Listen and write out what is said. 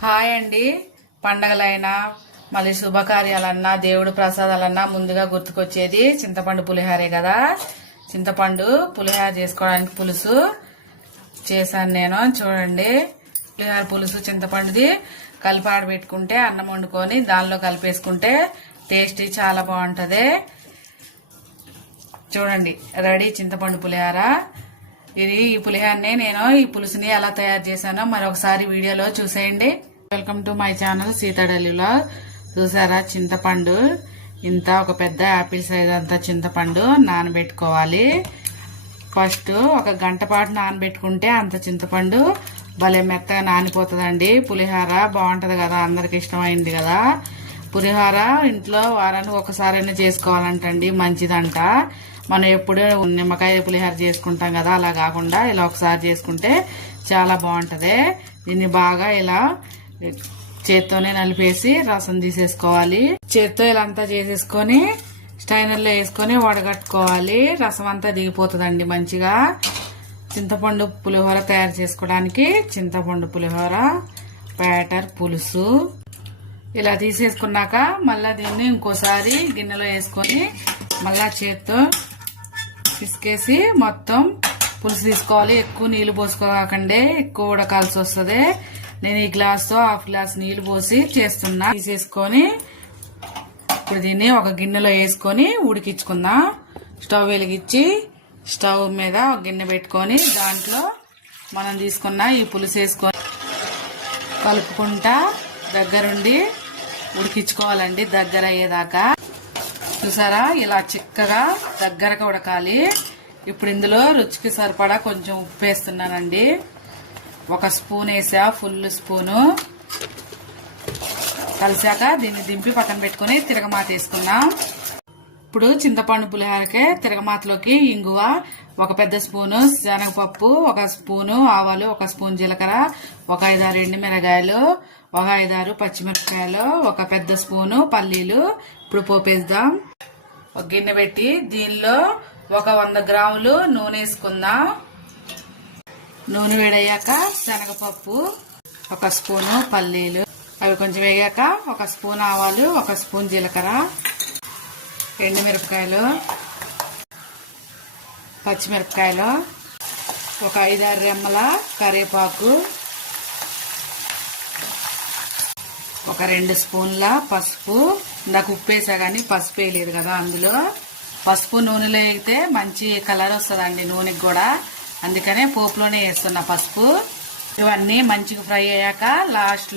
Hi అండి. పండగలైనా మళ్ళీ శుభకార్యాలన్నా దేవుడు ప్రసాదాలన్నా ముందుగా గుర్తుకొచ్చేది చింతపండు పులిహారే కదా. చింతపండు పులిహార చేసుకోవడానికి పులుసు చేశాను నేను. చూడండి, పులిహార పులుసు చింతపండుది కలిపి ఆడబెట్టుకుంటే అన్నం వండుకొని దానిలో కలిపేసుకుంటే టేస్టీ చాలా బాగుంటది. చూడండి, రెడీ చింతపండు పులిహార. ఈ పులిహారని నేను ఈ పులుసుని ఎలా తయారు చేశానో మరొకసారి వీడియోలో చూసేయండి. వెల్కమ్ టు మై ఛానల్ సీతాడలిలో. చూసారా, చింతపండు ఇంత ఒక పెద్ద యాపిల్ సైజ్ అంతా చింతపండు నానబెట్టుకోవాలి. ఫస్ట్ ఒక గంట పాటు నానబెట్టుకుంటే అంత చింతపండు భలే మెత్తగా నానిపోతుందండి. పులిహార బాగుంటది కదా, అందరికి ఇష్టమైంది కదా. పులిహార ఇంట్లో వారానికి ఒకసారైనా చేసుకోవాలంటండి, మంచిదంట. మనం ఎప్పుడు నిమ్మకాయ పులిహార చేసుకుంటాం కదా, అలా కాకుండా ఇలా ఒకసారి చేసుకుంటే చాలా బాగుంటది. దీన్ని బాగా ఇలా చేత్తోనే నలిపేసి రసం తీసేసుకోవాలి. చేత్తో ఇలా అంతా చేసేసుకొని స్టైనర్లో వేసుకొని వడగట్టుకోవాలి. రసం అంతా దిగిపోతుందండి మంచిగా. చింతపండు పులిహోర తయారు చేసుకోవడానికి చింతపండు పులిహోర బ్యాటర్ పులుసు ఇలా తీసేసుకున్నాక మళ్ళా దీన్ని ఇంకోసారి గిన్నెలో వేసుకొని మళ్ళా చేత్తో పిసికేసి మొత్తం పులుసు తీసుకోవాలి. ఎక్కువ నీళ్లు పోసుకోకండి, ఎక్కువ ఉడకాల్సి వస్తుంది. నేను ఈ గ్లాస్తో హాఫ్ గ్లాస్ నీళ్లు పోసి చేస్తున్నా. తీసేసుకొని ఇప్పుడు దీన్ని ఒక గిన్నెలో వేసుకొని ఉడికించుకుందాం. స్టవ్ వెలిగించి స్టవ్ మీద ఒక గిన్నె పెట్టుకొని దాంట్లో మనం తీసుకున్న ఈ పులుసు వేసుకొని కలుపుకుంటా దగ్గరుండి ఉడికించుకోవాలండి, దగ్గర అయ్యేదాకా. చూసారా, ఇలా చిక్కగా దగ్గరగా ఉడకాలి. ఇప్పుడు ఇందులో రుచికి సరిపడా కొంచెం ఉప్పు వేస్తున్నానండి. ఒక స్పూన్ వేసా, ఫుల్ స్పూను. కలిసాక దీన్ని దింపి పక్కన పెట్టుకుని తిరగమాత వేసుకుందాం. ఇప్పుడు చింతపండు పులిహారకే తిరగమాతలోకి ఇంగువ, ఒక పెద్ద స్పూను శనగపప్పు, ఒక స్పూను ఆవాలు, ఒక స్పూన్ జీలకర్ర, ఒక 5-6 ఎండుమిరగాయలు, ఒక 5-6 పచ్చిమిరపకాయలు, ఒక పెద్ద స్పూను పల్లీలు. ఇప్పుడు పోపేద్దాం. ఒక గిన్నె పెట్టి దీనిలో ఒక 100 గ్రాములు నూనె వేసుకుందాం. నూనె వేడయ్యాక శనగపప్పు, ఒక స్పూను పల్లీలు, అవి కొంచెం వేగాక ఒక స్పూన్ ఆవాలు, ఒక స్పూన్ జీలకర్ర, ఎండుమిరపకాయలు, పచ్చిమిరపకాయలు, ఒక 5-6 రెమ్మల కరివేపాకు, ఒక 2 స్పూన్ల పసుపు. నాకు ఉప్పు వేసా కానీ పసుపు వేయలేదు కదా అందులో. పసుపు నూనెలో వేగితే మంచి కలర్ వస్తుందండి నూనెకి కూడా, అందుకనే పోపులోనే వేస్తున్నా పసుపు. ఇవన్నీ మంచిగా ఫ్రై అయ్యాక లాస్ట్